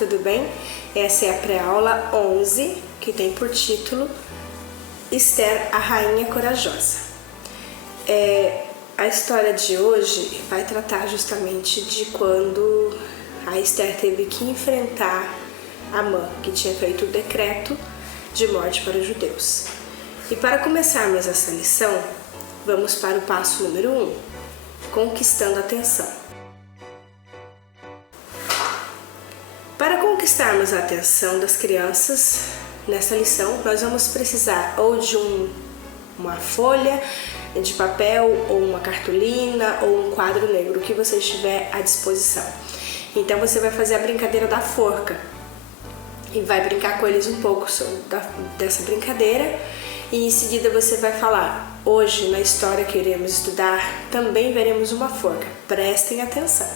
tudo bem? Essa é a pré-aula 11, que tem por título Esther, a Rainha Corajosa. A história de hoje vai tratar justamente de quando a Esther teve que enfrentar Amã, que tinha feito o decreto de morte para os judeus. E para começarmos essa lição, vamos para o passo número 1, conquistando a atenção. Para conquistarmos a atenção das crianças nessa lição, nós vamos precisar ou de uma folha de papel, ou uma cartolina, ou um quadro negro, o que você estiver à disposição. Então você vai fazer a brincadeira da forca e vai brincar com eles um pouco dessa brincadeira, e em seguida você vai falar: hoje na história que iremos estudar também veremos uma forca, prestem atenção.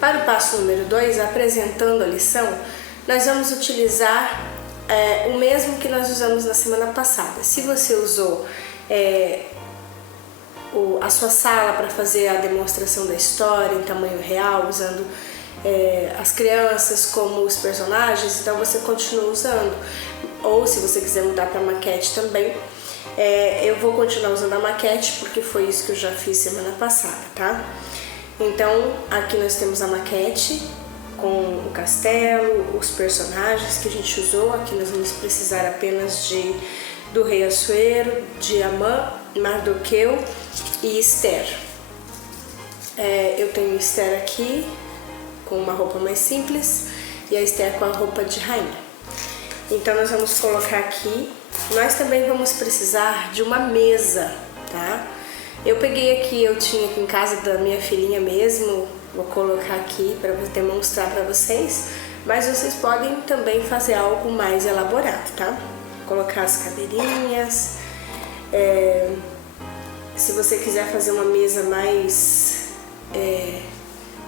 Para o passo número 2, apresentando a lição, nós vamos utilizar o mesmo que nós usamos na semana passada. Se você usou a sua sala para fazer a demonstração da história em tamanho real, usando as crianças como os personagens, então você continua usando. Ou se você quiser mudar para maquete também, eu vou continuar usando a maquete porque foi isso que eu já fiz semana passada, tá? Então, aqui nós temos a maquete com o castelo, os personagens que a gente usou. Aqui nós vamos precisar apenas do rei Assuero, de Amã, Mardoqueu e Esther. Eu tenho Esther aqui com uma roupa mais simples e a Esther com a roupa de rainha. Então nós vamos colocar aqui. Nós também vamos precisar de uma mesa, tá? Eu peguei aqui, eu tinha aqui em casa da minha filhinha mesmo, vou colocar aqui para demonstrar para vocês, mas vocês podem também fazer algo mais elaborado, tá? Colocar as cadeirinhas, se você quiser fazer uma mesa mais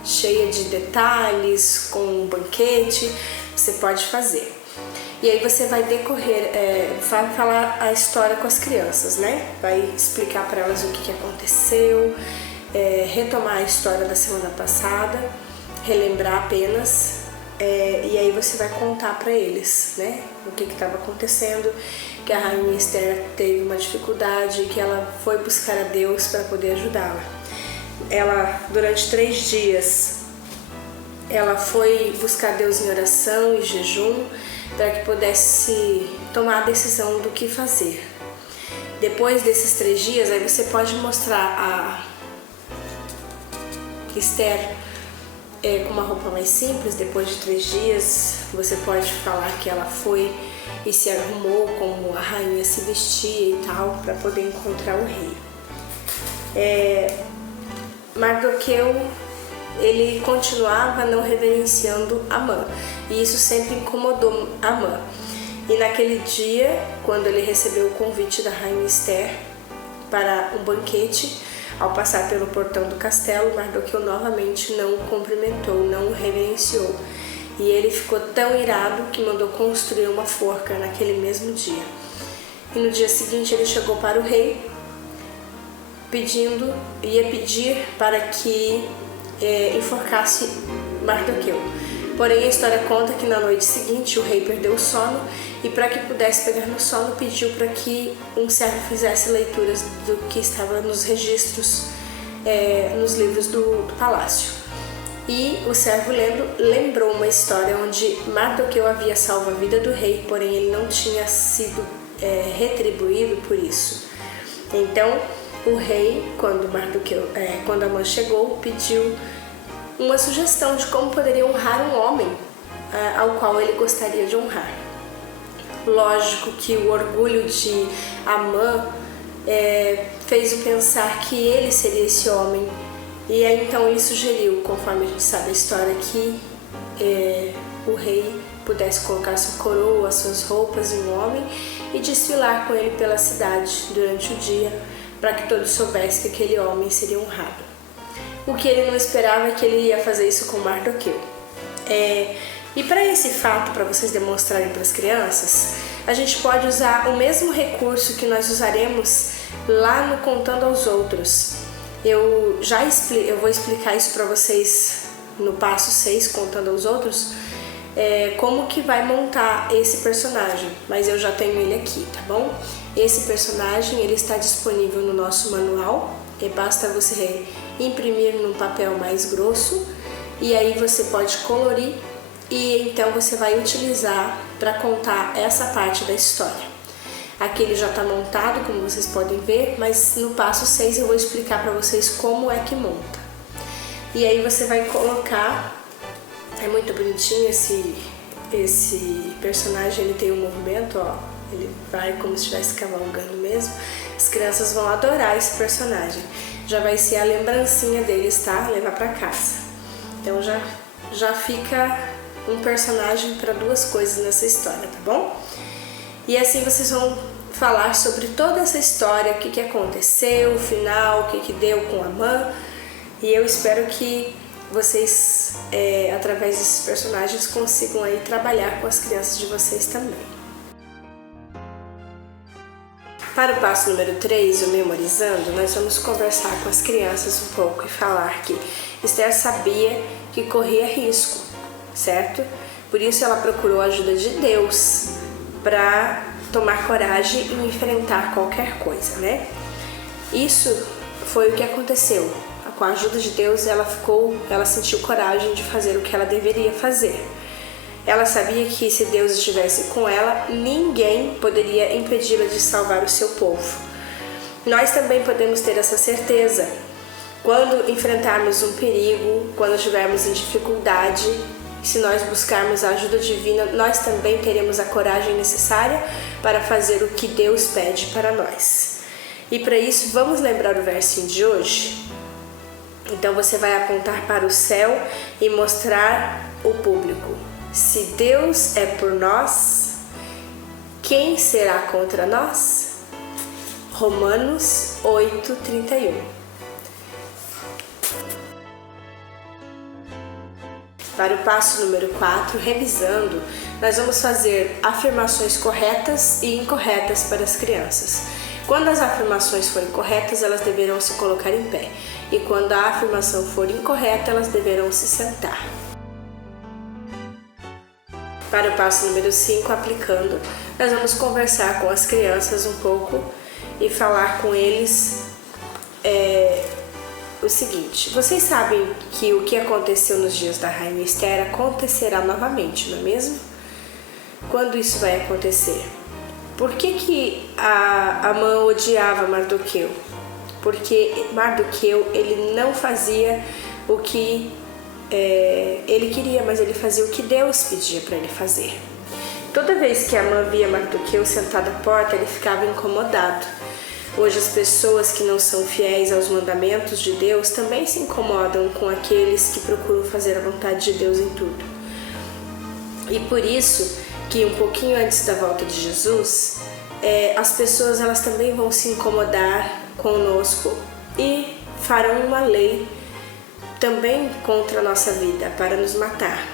cheia de detalhes, com um banquete, você pode fazer. E aí você vai vai falar a história com as crianças, né? Vai explicar para elas o que aconteceu, retomar a história da semana passada, relembrar apenas, e aí você vai contar para eles, né? O que estava acontecendo, que a rainha Esther teve uma dificuldade, que ela foi buscar a Deus para poder ajudá-la. Ela, durante 3 dias, ela foi buscar Deus em oração e jejum, para que pudesse tomar a decisão do que fazer. Depois desses 3 dias, aí você pode mostrar a Esther com uma roupa mais simples. Depois de 3 dias, você pode falar que ela foi e se arrumou como a rainha se vestia e tal, para poder encontrar o rei. Mardoqueu, ele continuava não reverenciando Amã, e isso sempre incomodou Amã. E naquele dia, quando ele recebeu o convite da rainha Esther para um banquete, ao passar pelo portão do castelo, Mardoqueu novamente não o cumprimentou, não o reverenciou. E ele ficou tão irado que mandou construir uma forca naquele mesmo dia. E no dia seguinte ele chegou para o rei, ia pedir para que enforcasse Mardoqueu. Porém, a história conta que na noite seguinte o rei perdeu o sono, e para que pudesse pegar no sono, pediu para que um servo fizesse leituras do que estava nos registros, nos livros do palácio. E o servo lembrou uma história onde Mardoqueu havia salvo a vida do rei, porém ele não tinha sido retribuído por isso. Então o rei, quando Amã chegou, pediu uma sugestão de como poderia honrar um homem ao qual ele gostaria de honrar. Lógico que o orgulho de Amã fez-o pensar que ele seria esse homem, e aí então ele sugeriu, conforme a gente sabe a história, que o rei pudesse colocar sua coroa, suas roupas em um homem e desfilar com ele pela cidade durante o dia, para que todos soubessem que aquele homem seria honrado. O que ele não esperava é que ele ia fazer isso com Mardoqueu. E para esse fato, para vocês demonstrarem para as crianças, a gente pode usar o mesmo recurso que nós usaremos lá no Contando aos Outros. Eu vou explicar isso para vocês no passo 6, contando aos outros, como que vai montar esse personagem, mas eu já tenho ele aqui, tá bom? Esse personagem, ele está disponível no nosso manual, basta você imprimir num papel mais grosso, e aí você pode colorir, e então você vai utilizar para contar essa parte da história. Aqui ele já está montado, como vocês podem ver, mas no passo 6 eu vou explicar para vocês como é que monta. E aí você vai colocar, é muito bonitinho esse personagem, ele tem um movimento, ó, ele vai como se estivesse cavalgando mesmo. As crianças vão adorar esse personagem, já vai ser a lembrancinha deles, tá? Levar para casa. Então já fica um personagem para duas coisas nessa história, tá bom? E assim vocês vão falar sobre toda essa história, o que aconteceu, o final, o que deu com a Amã. E eu espero que vocês, através desses personagens, consigam aí trabalhar com as crianças de vocês também. Para o passo número 3, o memorizando, nós vamos conversar com as crianças um pouco e falar que Esther sabia que corria risco, certo? Por isso ela procurou a ajuda de Deus para tomar coragem e enfrentar qualquer coisa, né? Isso foi o que aconteceu. Com a ajuda de Deus, ela sentiu coragem de fazer o que ela deveria fazer. Ela sabia que se Deus estivesse com ela, ninguém poderia impedi-la de salvar o seu povo. Nós também podemos ter essa certeza. Quando enfrentarmos um perigo, quando estivermos em dificuldade, se nós buscarmos a ajuda divina, nós também teremos a coragem necessária para fazer o que Deus pede para nós. E para isso, vamos lembrar o versinho de hoje? Então você vai apontar para o céu e mostrar o público. Se Deus é por nós, quem será contra nós? Romanos 8:31. Para o passo número 4, revisando, nós vamos fazer afirmações corretas e incorretas para as crianças. Quando as afirmações forem corretas, elas deverão se colocar em pé. E quando a afirmação for incorreta, elas deverão se sentar. Para o passo número 5, aplicando, nós vamos conversar com as crianças um pouco e falar com eles o seguinte: vocês sabem que o que aconteceu nos dias da Rainha Esther acontecerá novamente, não é mesmo? Quando isso vai acontecer? Por que a Amã odiava Mardoqueu? Porque Mardoqueu, ele não fazia o que ele queria, mas ele fazia o que Deus pedia para ele fazer. Toda vez que Amã via Mardoqueu sentado à porta, ele ficava incomodado. Hoje as pessoas que não são fiéis aos mandamentos de Deus também se incomodam com aqueles que procuram fazer a vontade de Deus em tudo. E por isso que um pouquinho antes da volta de Jesus, as pessoas elas também vão se incomodar conosco e farão uma lei também contra a nossa vida, para nos matar.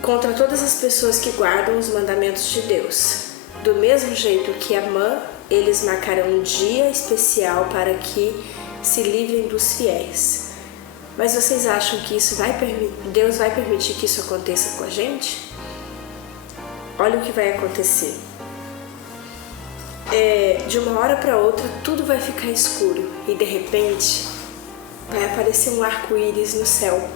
Contra todas as pessoas que guardam os mandamentos de Deus. Do mesmo jeito que Amã, eles marcarão um dia especial para que se livrem dos fiéis. Mas vocês acham que Deus vai permitir que isso aconteça com a gente? Olha o que vai acontecer. De uma hora para outra, tudo vai ficar escuro e de repente vai aparecer um arco-íris no céu.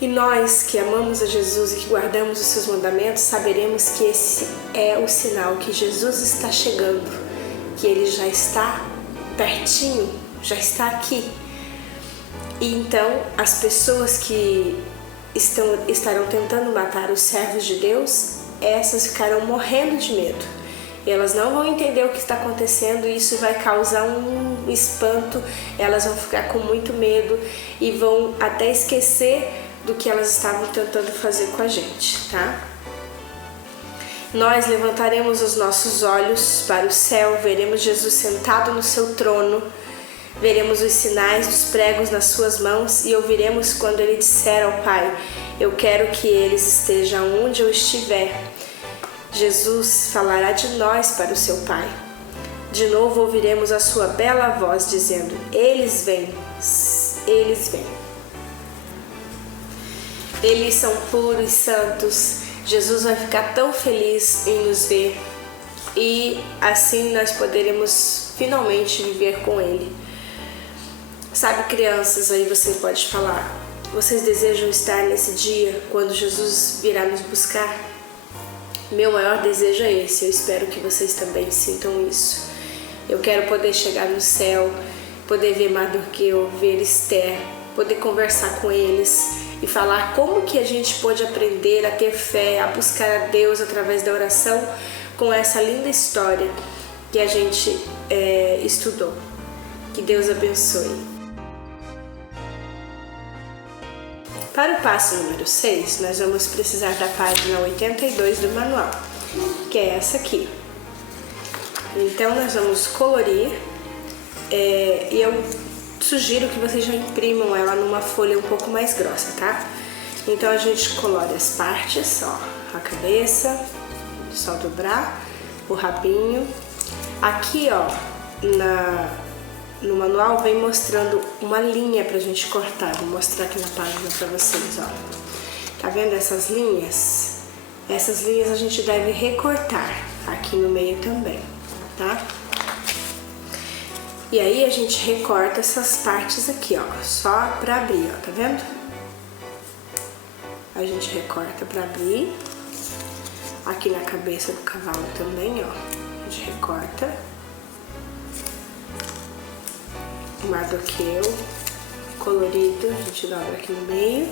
E nós que amamos a Jesus e que guardamos os seus mandamentos, saberemos que esse é o sinal que Jesus está chegando, que ele já está pertinho, já está aqui. E então as pessoas que estarão tentando matar os servos de Deus, essas ficarão morrendo de medo. E elas não vão entender o que está acontecendo e isso vai causar um espanto, elas vão ficar com muito medo e vão até esquecer do que elas estavam tentando fazer com a gente, tá? Nós levantaremos os nossos olhos para o céu, veremos Jesus sentado no seu trono, veremos os sinais dos pregos nas suas mãos e ouviremos quando ele disser ao Pai: eu quero que eles estejam onde eu estiver. Jesus falará de nós para o seu Pai. De novo ouviremos a sua bela voz dizendo: eles vêm, eles vêm. Eles são puros, santos. Jesus vai ficar tão feliz em nos ver e assim nós poderemos finalmente viver com Ele. Sabe, crianças, aí você pode falar: vocês desejam estar nesse dia quando Jesus virá nos buscar? Meu maior desejo é esse, eu espero que vocês também sintam isso. Eu quero poder chegar no céu, poder ver Mardoqueu, ver Esther, poder conversar com eles e falar como que a gente pode aprender a ter fé, a buscar a Deus através da oração com essa linda história que a gente estudou. Que Deus abençoe. Para o passo número 6, nós vamos precisar da página 82 do manual, que é essa aqui. Então nós vamos colorir e eu sugiro que vocês já imprimam ela numa folha um pouco mais grossa, tá? Então a gente colore as partes, ó, a cabeça, só dobrar, o rabinho. Aqui, ó, no manual vem mostrando uma linha pra gente cortar. Vou mostrar aqui na página pra vocês, ó. Tá vendo essas linhas? Essas linhas a gente deve recortar aqui no meio também, tá? E aí a gente recorta essas partes aqui, ó, só pra abrir, ó, tá vendo? A gente recorta pra abrir. Aqui na cabeça do cavalo também, ó, a gente recorta. O Mardoqueu colorido, a gente dobra aqui no meio.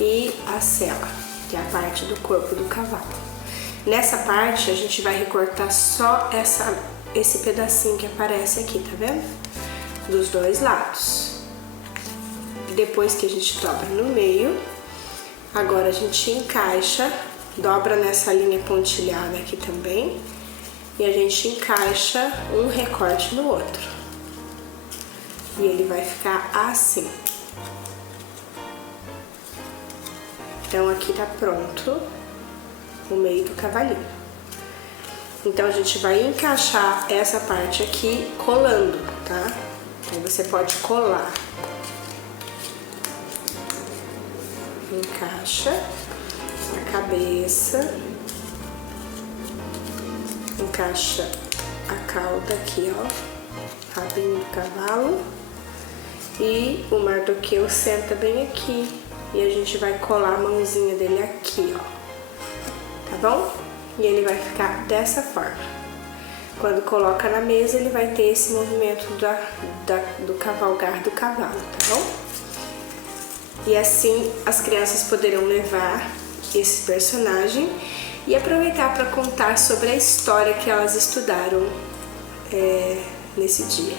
E a sela, que é a parte do corpo do cavalo. Nessa parte a gente vai recortar só esse pedacinho que aparece aqui, tá vendo? Dos dois lados. Depois que a gente dobra no meio, agora a gente encaixa, dobra nessa linha pontilhada aqui também, e a gente encaixa um recorte no outro. E ele vai ficar assim. Então aqui tá pronto o meio do cavalinho. Então a gente vai encaixar essa parte aqui colando, tá? Aí você pode colar. Encaixa a cabeça, encaixa a cauda aqui, ó, rabinho do cavalo, e o Mardoqueu senta bem aqui e a gente vai colar a mãozinha dele aqui, ó, tá bom? E ele vai ficar dessa forma. Quando coloca na mesa, ele vai ter esse movimento do cavalgar do cavalo, tá bom? E assim as crianças poderão levar esse personagem e aproveitar para contar sobre a história que elas estudaram nesse dia.